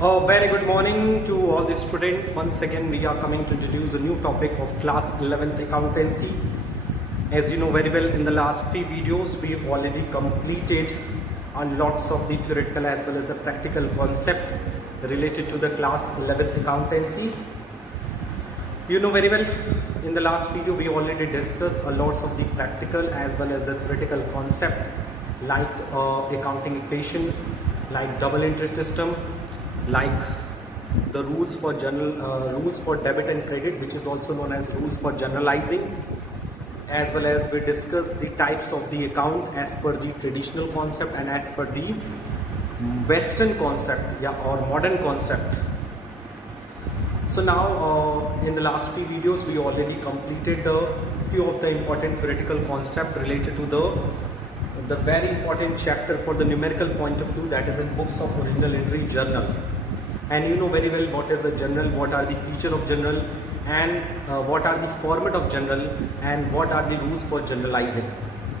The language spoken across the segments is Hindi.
A very good morning to all the students. Once again, we are coming to introduce a new topic of class 11th accountancy. As you know very well, in the last few videos, we have already completed lots of the theoretical as well as the practical concept related to the class 11th accountancy. You know very well, in the last video, we already discussed a lots of the practical as well as the theoretical concept like accounting equation, like double entry system, like the rules for debit and credit, which is also known as rules for generalizing, as well as we discussed the types of the account as per the traditional concept and as per the western concept or modern concept. So now in the last few videos we already completed the few of the important theoretical concept related to the very important chapter for the numerical point of view, that is in books of original entry journal. And you know very well what is a journal, what are the feature of journal, and what are the format of journal, and what are the rules for generalizing,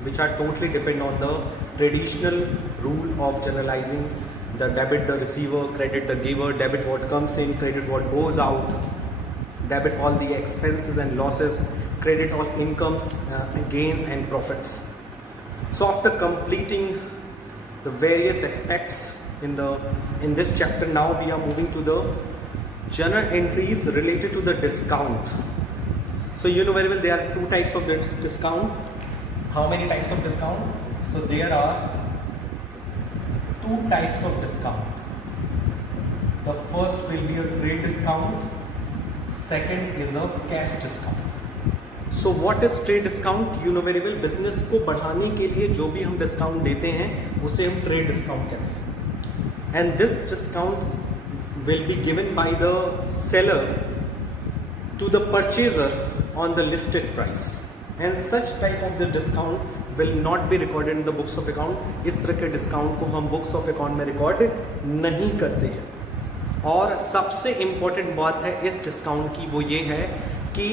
which are totally depend on the traditional rule of generalizing. The debit the receiver, credit the giver, debit what comes in, credit what goes out, debit all the expenses and losses, credit all incomes, gains and profits. So after completing the various aspects in this chapter, now we are moving to the journal entries related to the discount. So you know very well there are two types of this discount. How many types of discount? So there are two types of discount. The first will be a trade discount, second is a cash discount. So what is trade discount? You know very well, business को बढ़ाने के लिए जो भी हम डिस्काउंट देते हैं उसे हम ट्रेड डिस्काउंट कहते हैं. And this discount will be given by the seller to the purchaser on the listed price. And such type of the discount will not be recorded in the books of account. इस तरह के डिस्काउंट को हम बुक्स ऑफ अकाउंट में रिकॉर्ड नहीं करते हैं. और सबसे इम्पोर्टेंट बात है इस डिस्काउंट की, वो ये है कि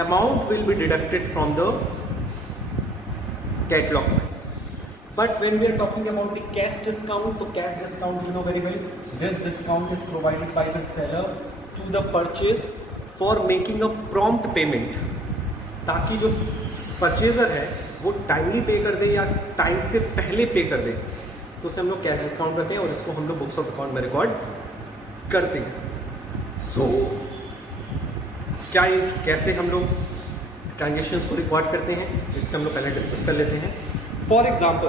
amount will be deducted from the catalogue price. But when we are talking about the cash discount, तो cash discount you know very well, this discount is provided by the seller to the purchase for making a prompt payment, ताकि जो purchaser है वो टाइमली पे कर दे या टाइम से पहले पे कर दे, तो उसे हम लोग कैश डिस्काउंट करते हैं और इसको हम लोग बुक्स ऑफ अकाउंट में रिकॉर्ड करते हैं. सो क्या ये कैसे हम लोग ट्रांजेक्शन्स को रिकॉर्ड करते हैं, इसको हम लोग पहले डिस्कस कर लेते हैं. For example,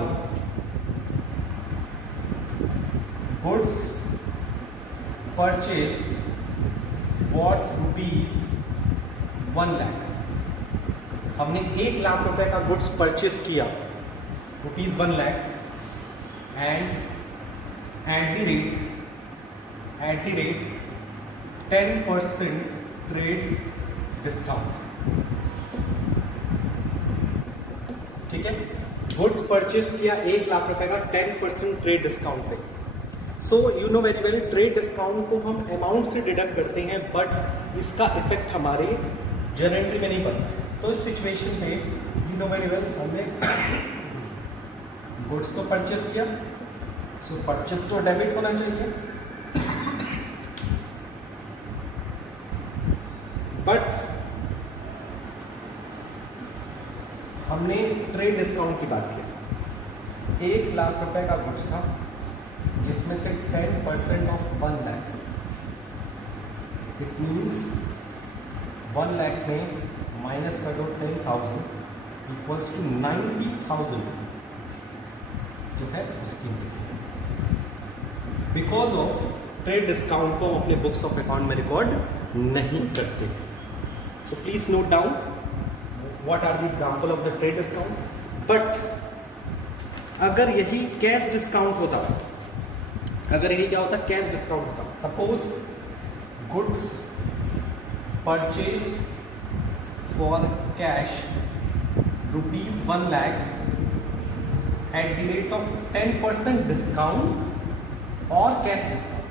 goods purchase worth ₹1 lakh. हमने 1 लाख रुपए का गुड्स परचेज किया, ₹1 lakh, and eight the rate 10% trade discount. ठीक है, गुड्स परचेज किया 1 लाख रुपए का 10% ट्रेड डिस्काउंट पे. So you know very well, trade discount को हम अमाउंट से डिडक्ट करते हैं, बट इसका इफेक्ट हमारे जर्नल एंट्री में नहीं पड़ता. तो इस सिचुएशन पे यू नो वेरी वेल, हमने गुड्स तो परचेज किया, सो परचेज तो डेबिट होना चाहिए, बट हमने ट्रेड डिस्काउंट की बात की. 1 लाख रुपए का गुड्स था जिसमें से 10% of 1 lakh, it means 1 lakh में माइनस कर दो 10,000 इक्वल्स टू 90,000 जो है उसकी. बिकॉज ऑफ ट्रेड डिस्काउंट को हम अपने बुक्स ऑफ अकाउंट में रिकॉर्ड नहीं करते. So please note down what are the example of the trade discount. But अगर यही कैश डिस्काउंट होता, अगर यही क्या होता, कैश डिस्काउंट होता. Suppose goods purchase for cash ₹1 lakh eight the rate of 10% discount और कैश डिस्काउंट.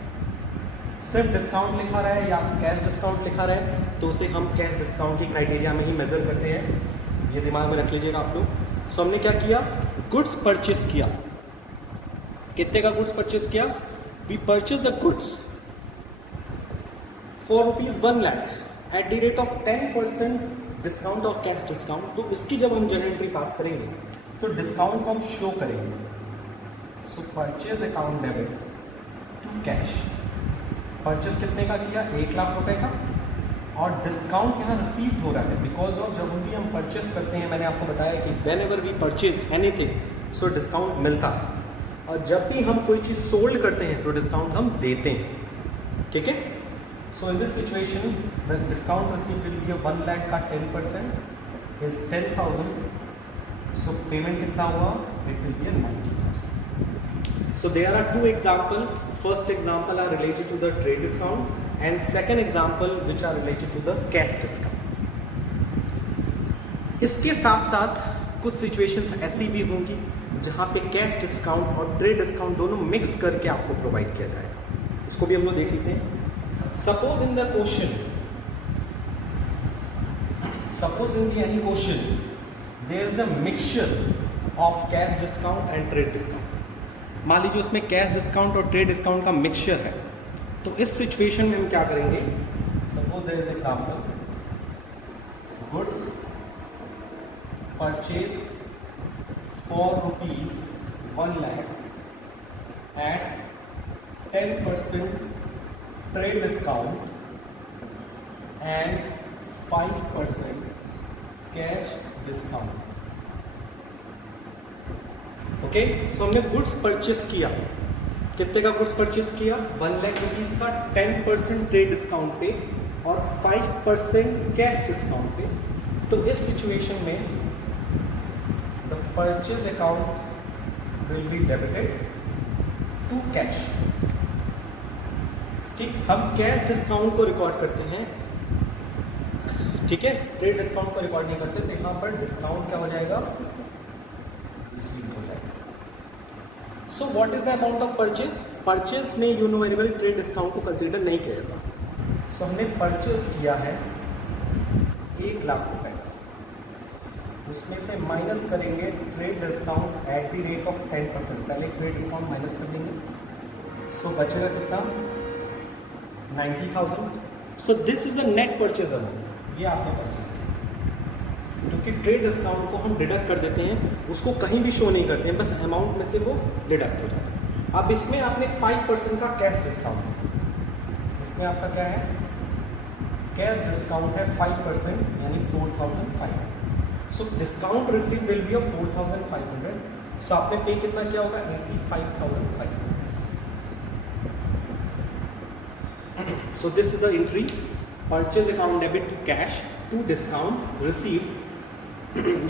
सिर्फ डिस्काउंट लिखा रहा है या कैश डिस्काउंट लिखा रहा है तो उसे हम कैश डिस्काउंट की क्राइटेरिया में ही मेजर करते हैं. ये दिमाग में रख लीजिएगा आप लोग. सो हमने क्या किया, गुड्स परचेज किया, कितने का गुड्स परचेज किया, we purchase the goods for ₹1,00,000 at the rate of 10% discount और कैश डिस्काउंट। तो इसकी जब हम जर्नल एंट्री पास करेंगे तो डिस्काउंट को हम शो करेंगे। So purchase account debit to cash. Purchase कितने का किया? 1,00,000 रुपए का, और डिस्काउंट यहाँ रिसीव हो रहा है बिकॉज ऑफ जब भी हम परचेज करते हैं, मैंने आपको बताया कि whenever we purchase anything so discount मिलता है, और जब भी हम कोई चीज़ सोल्ड करते हैं तो डिस्काउंट हम देते हैं। ठीक है। So in this situation the discount receive will be 1,00,000 का 10% इज 10,000। सो पेमेंट कितना हुआ? It will be 90,000। So there are 2 example. First example are related to the trade discount and second example which are related to the cash discount। इसके साथ साथ कुछ सिचुएशंस ऐसी भी होंगी जहां पे कैश डिस्काउंट और ट्रेड डिस्काउंट दोनों मिक्स करके आपको प्रोवाइड किया जाएगा। उसको भी हम लोग देख लेते हैं। Suppose in the question, suppose in the any question there is a mixture of cash discount and trade discount. मान लीजिए उसमें कैश डिस्काउंट और ट्रेड डिस्काउंट का मिक्सचर है, तो इस सिचुएशन में हम क्या करेंगे? Suppose there is example, goods purchase for ₹1,00,000 at 10% trade discount and 5% cash discount. Okay, so हमने गुड्स परचेज किया। कितने का गुड्स परचेज किया? 1,00,000 रुपीज़ का 10% ट्रेड डिस्काउंट पे और 5% कैश डिस्काउंट पे। तो इस सिचुएशन में the purchase account will be debited to cash. ठीक, हम कैश डिस्काउंट को रिकॉर्ड करते हैं, ठीक है, ट्रेड डिस्काउंट को रिकॉर्ड नहीं करते। तो यहाँ पर डिस्काउंट क्या हो जाएगा? रिसीव हो जाएगा। So what is the amount of purchase? Purchase में you know very well trade discount को कंसीडर नहीं किया जाता। सो हमने परचेज किया है 1,00,000 रुपए का, उसमें से माइनस करेंगे trade discount at the rate of 10%। पहले ट्रेड डिस्काउंट माइनस कर देंगे। सो बचेगा कितना? 90,000। सो this is a net purchase amount. ये आपने परचेज किया, क्योंकि ट्रेड डिस्काउंट को हम डिडक्ट कर देते हैं, उसको कहीं भी शो नहीं करते हैं, बस अमाउंट में से वो डिडक्ट हो जाता है। अब इसमें आपने 5% का कैश डिस्काउंट, इसमें आपका क्या है? कैश डिस्काउंट है 5%, यानी 4,500। So discount receive will be 4,500। So आपने पे कितना किया होगा? 85,500। So this is a entry, purchase account debit to cash to discount receive.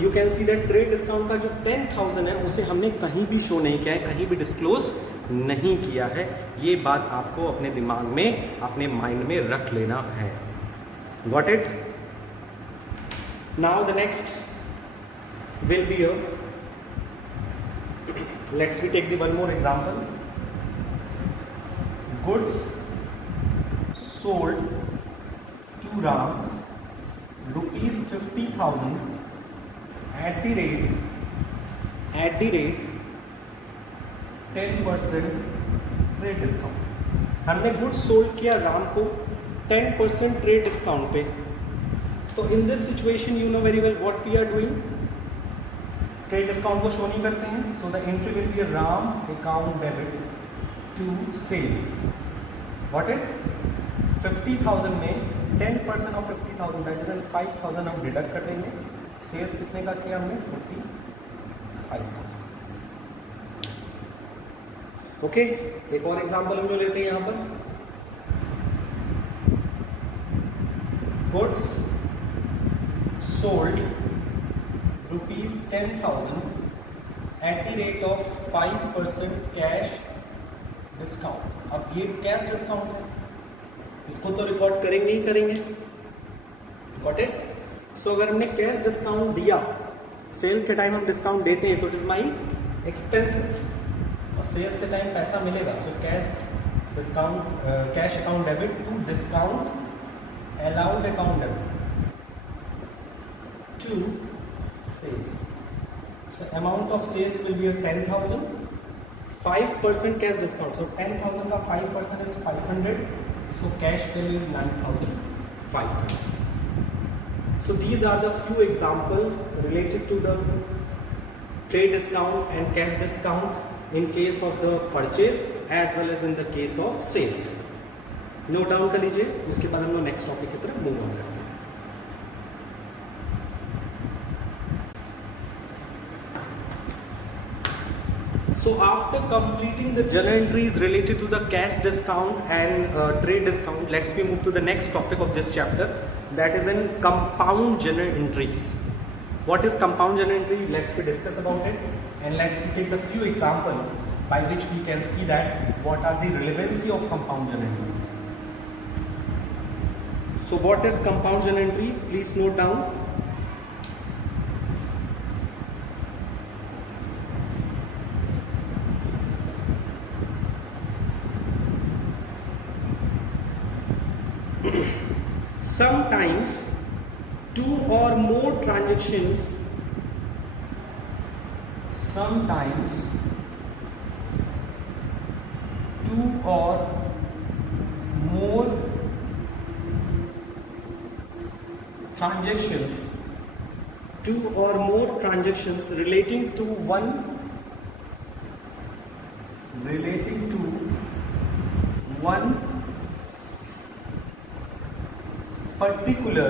You can see that trade discount का जो 10,000 है उसे हमने कहीं भी शो नहीं किया है, कहीं भी डिस्क्लोज नहीं किया है। ये बात आपको अपने दिमाग में, अपने माइंड में रख लेना है। Got it? Now the next will be let's we take the one more example. Goods sold to Ram ₹50,000 at the rate 10% trade discount. हमने गुड्स सोल्ड किया राम को 10% ट्रेड डिस्काउंट पे। तो in this situation you know very well what we are doing, trade discount को शो नहीं करते हैं। So the entry will be Ram account debit to sales. What it? 50,000 में 10% ऑफ 50,000 दैट इज 5,000 हम डिडक्ट कर देंगे। सेल्स कितने का किया हमने? 45,000। ओके, एक और एग्जांपल हम जो लेते हैं यहाँ पर, goods sold ₹10,000 eight the rate of 5% cash discount. अब ये कैश डिस्काउंट है, इसको तो रिकॉर्ड करेंगे ही करेंगे। Got it? सो अगर हमने कैश डिस्काउंट दिया, सेल के टाइम हम डिस्काउंट देते हैं तो इट इज माई एक्सपेंसेस, और सेल्स के टाइम पैसा मिलेगा। So cash discount, cash account debit to discount allowed account debit to sales. So amount of sales will be 10,000, 5% cash discount, so 10,000 का 5% is 500, so cash value is 9,500. So these are the few examples related to the trade discount and cash discount in case of the purchase as well as in the case of sales. Note down कर लीजिए, उसके बाद हम लोग नेक्स्ट टॉपिक की तरफ मूव ऑन करते हैं. So after completing the journal entries related to the cash discount and trade discount, let's we move to the next topic of this chapter, that is in compound journal entries. What is compound journal entry? Let's we discuss about it, and let's we take the few examples by which we can see that what are the relevancy of compound journal entries. So what is compound journal entry? Please note down. Sometimes two or more transactions, sometimes two or more transactions, two or more transactions relating to one particular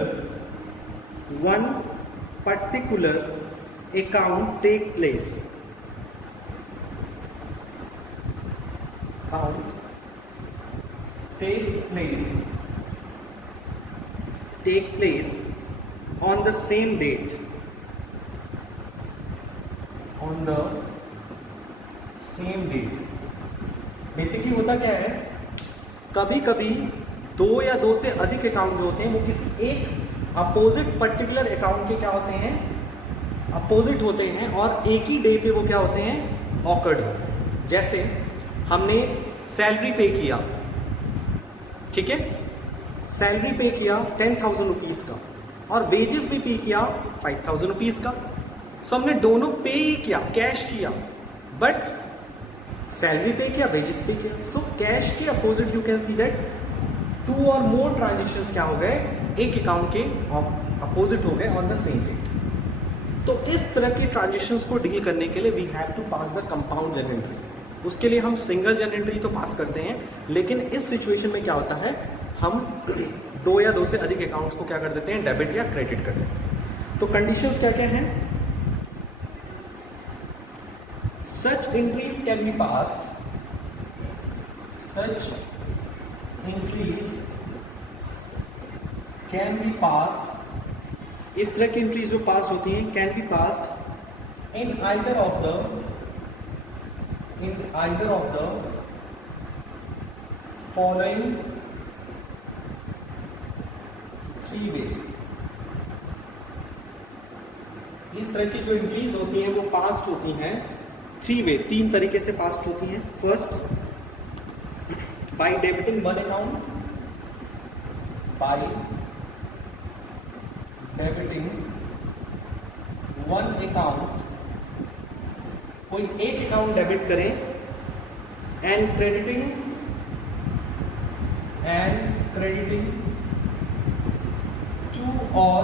account take place. Take place on the same date. Basically होता क्या है, कभी कभी दो या दो से अधिक अकाउंट जो होते हैं वो किसी एक अपोजिट पर्टिकुलर अकाउंट के क्या होते हैं, अपोजिट होते हैं, और एक ही डे पे वो क्या होते हैं, ऑकर्ड होते हैं. जैसे हमने सैलरी पे किया, ठीक है, सैलरी पे किया 10,000 रुपीज़ का और वेजेस भी पे किया 5,000 रुपीज़ का. सो हमने दोनों पे ही किया, कैश किया, बट सैलरी पे किया, वेजेस पे किया. सो कैश के opposite you can see that two or more transactions क्या हो गए, एक अकाउंट के अपोजिट हो गए ऑन द सेम डेट. तो इस तरह के ट्रांजेक्शन्स को डील करने के लिए we have to pass the compound journal entry. उसके लिए हम सिंगल जर्नल एंट्री तो पास करते हैं, लेकिन इस सिचुएशन में क्या होता है, हम दो या दो से अधिक अकाउंट्स को क्या कर देते हैं, डेबिट या क्रेडिट कर देते हैं. तो कंडीशंस क्या क्या हैं, such entries can be passed, इस तरह की एंट्रीज जो पास होती हैं can be passed in either of the following three way. इस तरह की जो एंट्रीज होती हैं वो पास्ड होती हैं थ्री वे, तीन तरीके से पास्ड होती हैं. First, by debiting one account, कोई एक अकाउंट डेबिट करें, and crediting to or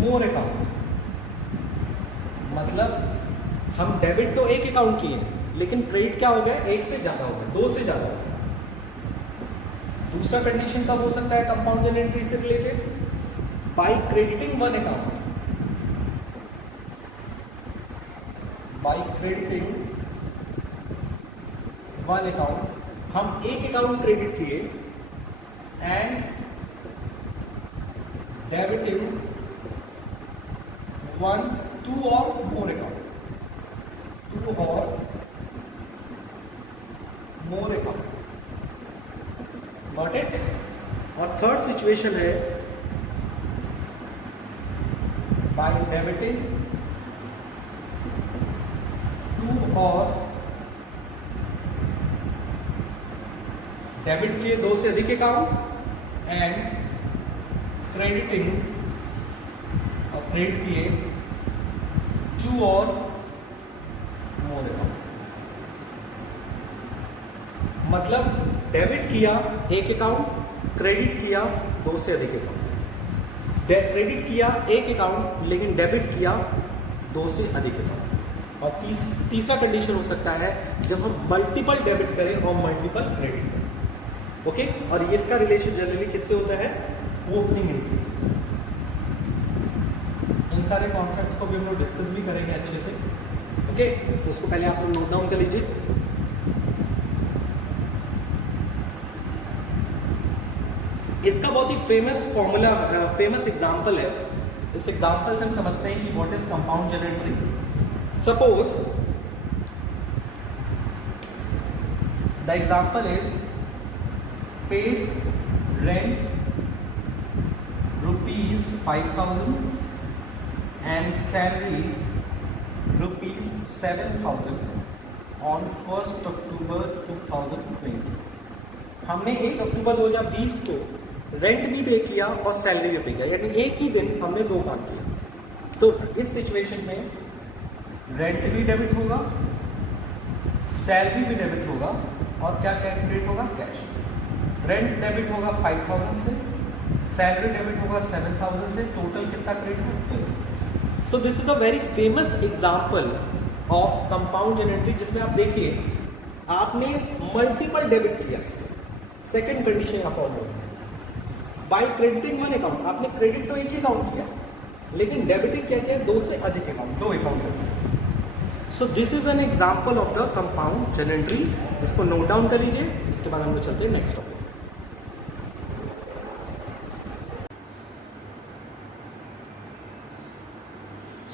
more account. मतलब हम डेबिट तो एक अकाउंट किए, लेकिन क्रेडिट क्या हो गया, एक से ज्यादा हो गया, दो से ज्यादा हो गया. दूसरा कंडीशन कब हो सकता है कंपाउंड जर्नल एंट्री से related, by crediting one account, हम एक अकाउंट क्रेडिट किए, and debiting two or more account. Got it. और थर्ड सिचुएशन है बाय डेबिटिंग टू और डेबिट किए दो से अधिक अकाउंट, एंड क्रेडिटिंग और क्रेडिट किए टू और मोर अकाउंट, मतलब डेबिट किया एक अकाउंट, क्रेडिट किया दो से अधिक अकाउंट। क्रेडिट किया एक अकाउंट लेकिन डेबिट किया दो से अधिक अकाउंट। और तीसरा कंडीशन हो सकता है जब हम मल्टीपल डेबिट करें और मल्टीपल क्रेडिट करें। ओके, और ये इसका रिलेशन जनरली किससे होता है? ओपनिंग एंट्री से। इन सारे कॉन्सेप्ट्स को भी हम लोग डिस्कस भी करेंगे अच्छे से। ओके, सो उसको पहले आप लोग नोट डाउन कर लीजिए। इसका बहुत ही फेमस फॉर्मूला, फेमस एग्जांपल है। इस एग्जांपल से हम समझते हैं कि what is compound journal entry. Suppose the example is paid rent ₹5,000 and salary ₹7,000 on 1st October 2020। हमने 1 अक्टूबर 2020 को रेंट भी पे किया और सैलरी भी पे किया, यानी एक ही दिन हमने दो काम किया। तो इस सिचुएशन में रेंट भी डेबिट होगा, सैलरी भी डेबिट होगा, और क्या कैलकुलेट होगा? कैश। रेंट डेबिट होगा 5,000 से, सैलरी डेबिट होगा 7,000 से, टोटल कितना क्रेडिट होगा? So this is a very famous example of compound journal entry, जिसमें आप देखिए आपने मल्टीपल डेबिट किया। सेकेंड कंडीशन यहाँ फॉलो होगी बाय क्रेडिटिंग वन अकाउंट। आपने क्रेडिट तो एक ही अकाउंट किया, लेकिन डेबिटिंग क्या किया? दो से अधिक अकाउंट, दो अकाउंट। So this is an example of the compound journal entry. इसको नोट डाउन कर लीजिए, उसके बाद हम लोग चलते हैं next topic.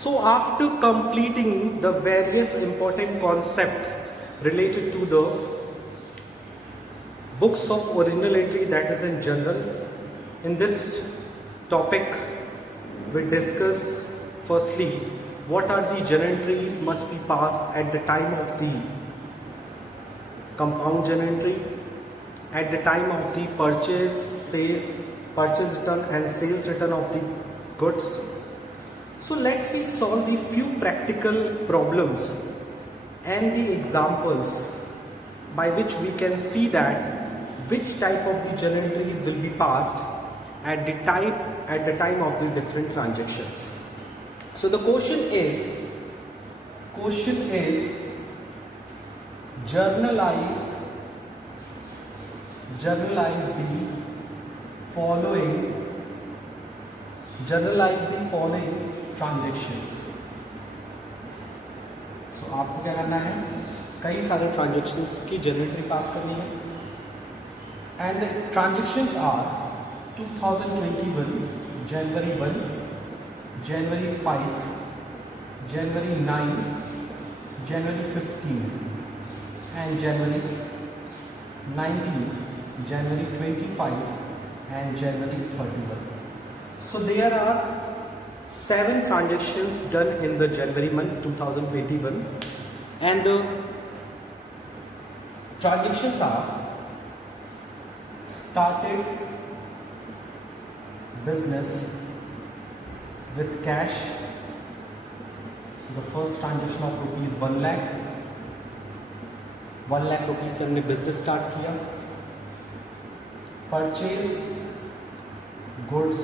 So after completing the various important concepts related to the books of original entry, that is in general, in this topic we discuss firstly what are the journal entries must be passed at the time of the compound journal entry, at the time of the purchase, sales, purchase return and sales return of the goods. So let's we solve the few practical problems and the examples by which we can see that which type of the journal entries will be passed at the time of the different transactions. So the question is journalize the following transactions. So आपको क्या करना है? कई सारे ट्रांजेक्शंस की जनरेटरी पास करनी है। And the transactions are 2021 January 1, January 5, January 9, January 15 and January 19, January 25 and January 31। So there are 7 transactions done in the January month 2021, and the transactions are started business with cash. So the first transaction of ₹1 lakh, 1 lakh rupees से हमने बिजनेस स्टार्ट किया। Purchase goods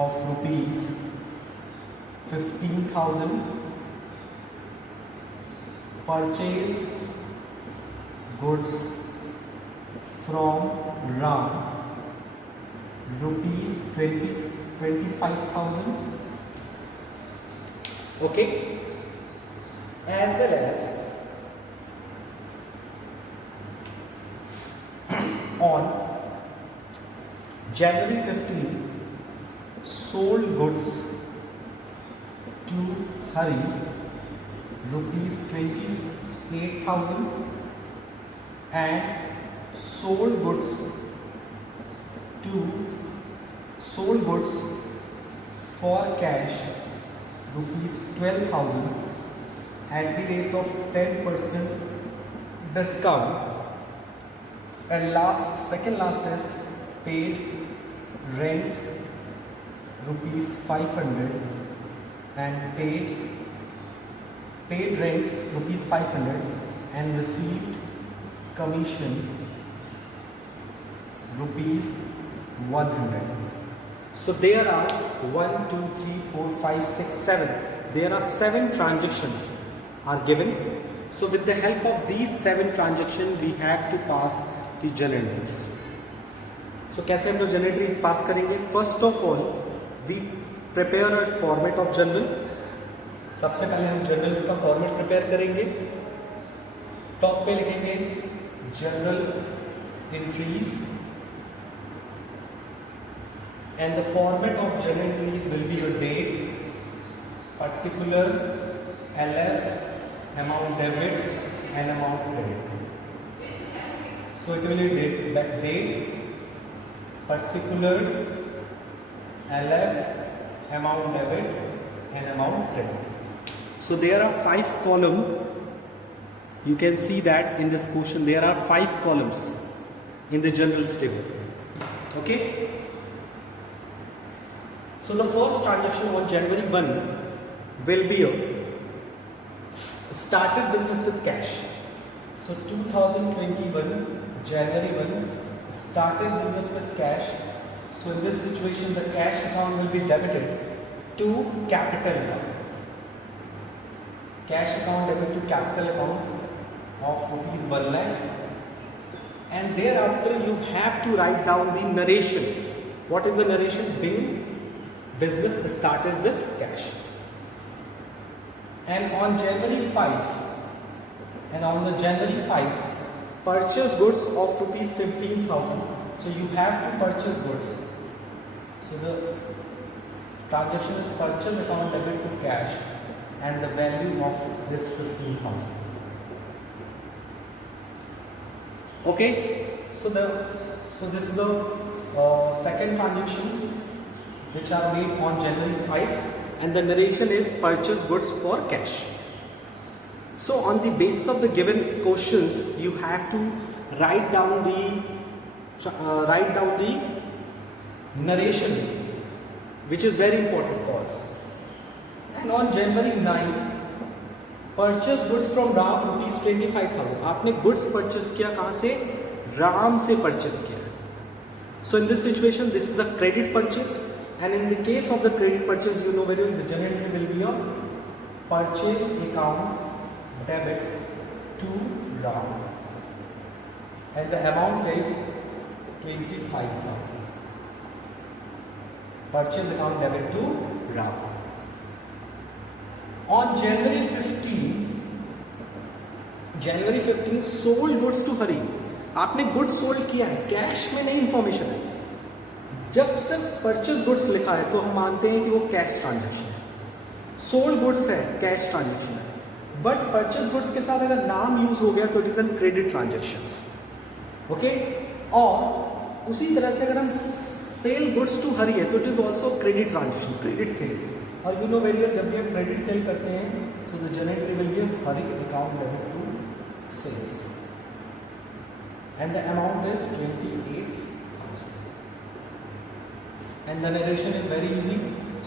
of ₹15,000, purchase goods from Ram ₹25,000, okay, as well as on January 15 sold goods to Hari ₹28,000 and sold goods for cash ₹12,000 at the rate of 10% discount. And second last is paid rent ₹500 and paid paid rent rupees 500 and received commission rupees 100. So there are 1, 2, 3, 4, 5, 6, 7. There are 7 transactions are given. So with the help of these 7 transactions, we have to pass the journal entries. So कैसे हम लोग journal entries पास करेंगे? First of all, we prepare a format of journal. सबसे पहले हम journals का format prepare करेंगे. टॉप पे लिखेंगे journal entries, and the format of journal entries will be your date, particular, LF, amount debit and amount credit. So it will be date, particulars, LF, amount debit and amount credit. So there are 5 columns. You can see that in this question there are 5 columns in the journals table. Okay. So the first transaction on January 1 will be a started business with cash. So 2021 January 1 started business with cash. So in this situation the cash account will be debited to capital account. Cash account debited to capital account of rupees 1 lakh, and thereafter you have to write down the narration. What is the narration? Being business started with cash. And on January 5 and on the January 5 purchase goods of rupees 15,000. So you have to purchase goods. So the transaction is purchase account debit to cash and the value of this 15,000. Okay, so this is the second transactions which are made on January 5, and the narration is purchase goods for cash. So on the basis of the given questions, you have to write down the narration, which is very important for us. And on January 9, purchase goods from Ram rupees 25,000. आपने गुड्स परचेज किया कहाँ से? राम से परचेज किया. So in this situation this is a credit purchase, and in the case of the credit purchase you know very well the journal entry will be a purchase account debit to Ram and the amount is 25,000. Purchase account debit to Ram. On January 15 sold goods to Hari. आपने गुड्स सोल्ड किया है, कैश में नहीं इंफॉर्मेशन है. जब सिर्फ परचेज गुड्स लिखा है तो हम मानते हैं कि वो कैश ट्रांजैक्शन है. सोल्ड गुड्स है, कैश ट्रांजैक्शन है. बट परचेज गुड्स के साथ अगर नाम यूज हो गया तो it is an credit transaction. Okay. और उसी तरह से अगर हम सेल गुड्स टू हरी है तो it is also credit transaction, credit sales. और यू नो वेरी वेल जब भी हम क्रेडिट सेल करते हैं so the journal entry will be Hari account debit to sales and the amount is 28,000. And the narration is very easy.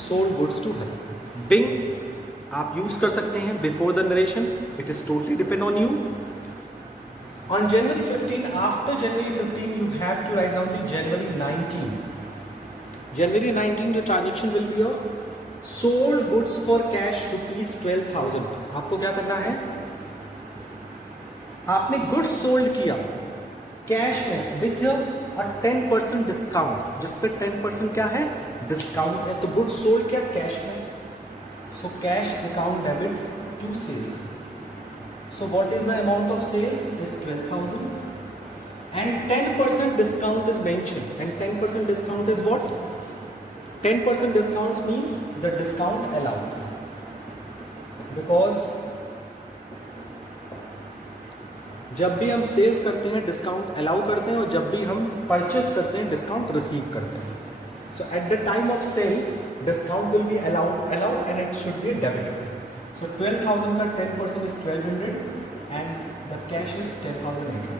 Sold goods to Hari. Being आप यूज कर सकते हैं before the narration. It is totally depend on you. On January 15, after January 15 you have to write down the January 19. January 19 the transaction will be a sold goods for cash rupees 12,000. आपको क्या करना है? आपने गुड्स सोल्ड किया कैश में विथ अ 10% डिस्काउंट, जिस पे 10% क्या है? डिस्काउंट है. तो गुड्स सोल्ड क्या? कैश में. So cash account debit to sales. So what is the amount of sales? Is 12,000 and 10% discount is mentioned. And 10% discount is what? 10% discounts means the discount allowed, because जब भी हम सेल्स करते हैं डिस्काउंट अलाउ करते हैं और जब भी हम परचेस करते हैं डिस्काउंट रिसीव करते हैं. So at the time of sale discount will be allowed and it should be debited. So 12,000 का 10% is 1,200 and the cash is 10,800.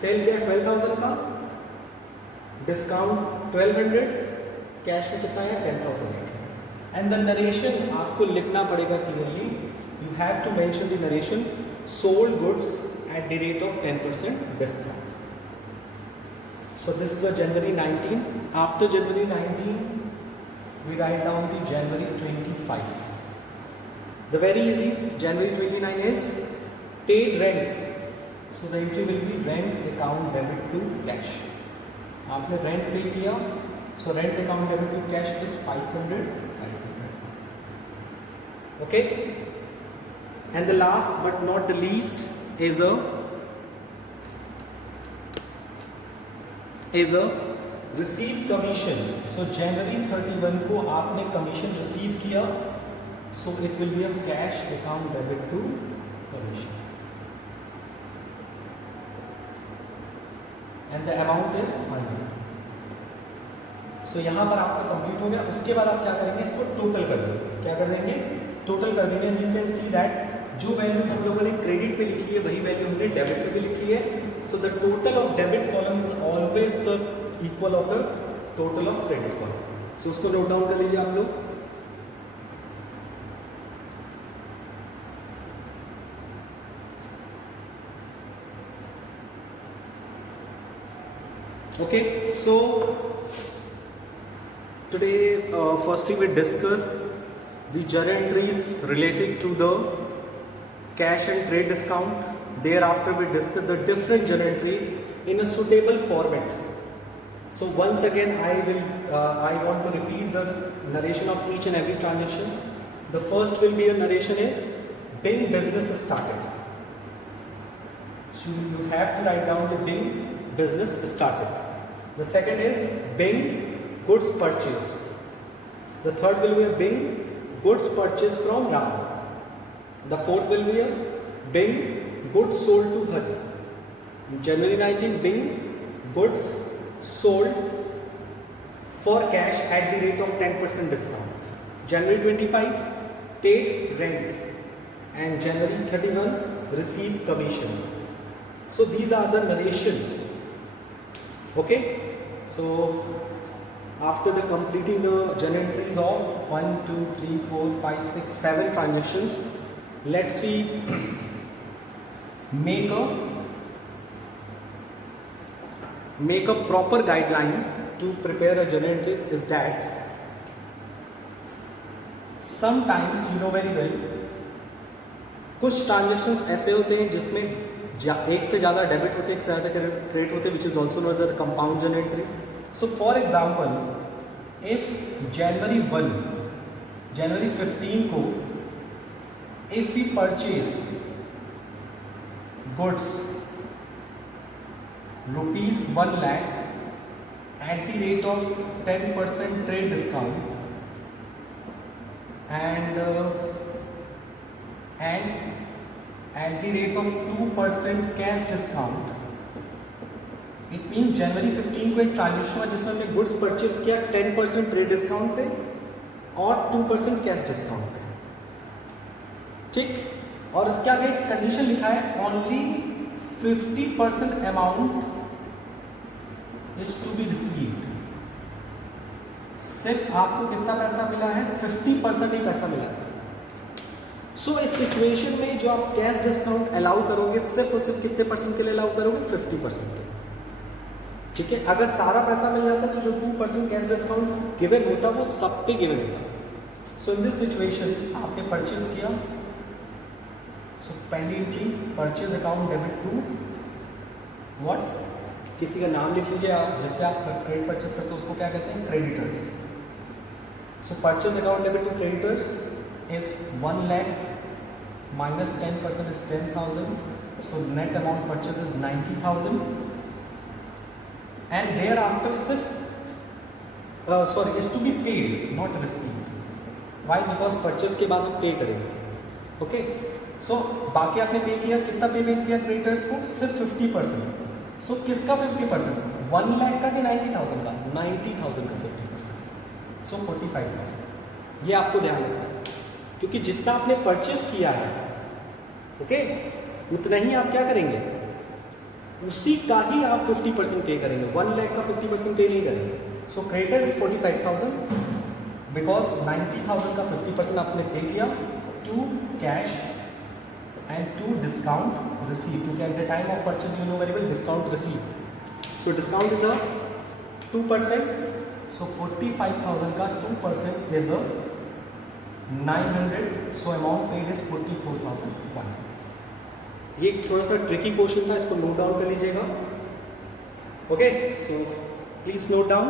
Sale क्या है? 12,000 का, डिस्काउंट 1,200, कैश में कितना है? 10,000. एंड द नरेशन आपको लिखना पड़ेगा clearly. You have to mention the narration sold goods at the rate of 10% discount. So this is a January 19. After January 19, we write down the January 25. The very easy, January 29 is paid rent. So the entry will be rent account debit to cash. आपने rent pay किया, so rent account debit to cash is 500. Okay. And the last but not the least is a receive commission. So January 31 को आपने commission receive किया, so it will be a cash account debit to commission. And the amount is 100. So यहाँ पर आपका कंप्लीट हो गया. उसके बाद आप क्या करेंगे, इसको टोटल कर देंगे. क्या कर देंगे, टोटल कर देंगे. And you can see that जो वैल्यू हम लोगों ने क्रेडिट पे लिखी है वही वैल्यू हमने डेबिट पे भी लिखी है. So the total of debit column is always the equal of the total of credit column. So उसको नोट डाउन कर लीजिए आप लोग. Okay, so today firstly we discuss the journal entries related to the cash and trade discount. Thereafter we discuss the different journal entry in a suitable format. So once again I want to repeat the narration of each and every transaction. The first will be a narration is Bing business started. So you have to write down the Bing business started. The second is Bing goods purchase. The third will be a Bing goods purchase from Ram. The fourth will be a Bing goods sold to Hari. January 19, Bing goods sold for cash at the rate of 10% discount. January 25, paid rent. And January 31, received commission. So these are the narration. Okay. So after the completing the journal entries of 1, 2, 3, 4, 5, 6, 7 transactions, let's see make a proper guideline to prepare a journal entries is that sometimes you know very well कुछ ट्रांजेक्शन्स ऐसे होते हैं जिसमें एक से ज़्यादा डेबिट होते हैं, एक से ज़्यादा क्रेडिट होते हैं, which is also known as a compound journal entry. So for example if January 15 को if we purchase goods ₹1 lakh at the rate of 10% trade discount and at the rate of 2% cash discount. It means January 15 को एक ट्रांजेक्शन हुआ जिसमें हमने गुड्स परचेज किया 10% ट्रेड डिस्काउंट पे और 2% कैश डिस्काउंट पे. ठीक. और उसके आगे एक कंडीशन लिखा है only 50% amount is to be received. सिर्फ आपको कितना पैसा मिला है, 50% ही पैसा मिला है. सो इस सिचुएशन में जो आप कैश डिस्काउंट अलाउ करोगे सिर्फ और सिर्फ कितने परसेंट के लिए अलाउ करोगे, 50% के. ठीक है. अगर सारा पैसा मिल जाता तो जो 2% कैश डिस्काउंट गिवन होता वो सब पे गिवन होता. सो इन दिस सिचुएशन आपने परचेज किया. सो पहली entry purchase account debit to what, किसी का नाम लिख लीजिए आप जिससे आप क्रेडिट परचेज करते हो उसको क्या कहते हैं, creditors. So purchase account debit to creditors is 1 lakh minus 10% is 10,000. So net amount purchase is 90,000. And thereafter is to be paid, not received. Why? Because purchase के बाद हम पे करेंगे. Okay. So बाकी आपने पे किया, कितना पेमेंट किया क्रेडिटर्स को, सिर्फ 50%. So किसका 50%, 1 lakh का कि 90,000 का, 90,000 का 50%. So 45,000. ये आपको ध्यान रखना है क्योंकि जितना आपने परचेस किया है ओके उतना ही आप क्या करेंगे, उसी का ही आप 50% पे करेंगे. 1 लाख का 50% पे नहीं करेंगे. सो क्रेडिटर इज 45,000 बिकॉज 90,000 का 50% आपने पे किया to cash and 2 discount receipt. क्योंकि at the time of purchase you know very well discount receipt. So discount is a 2%. So 45,000 का 2% is a 900. So amount paid is 44,001. ये थोड़ा सा ट्रिकी क्वेश्चन था, इसको नोट डाउन कर लीजिएगा. Okay, so please note down.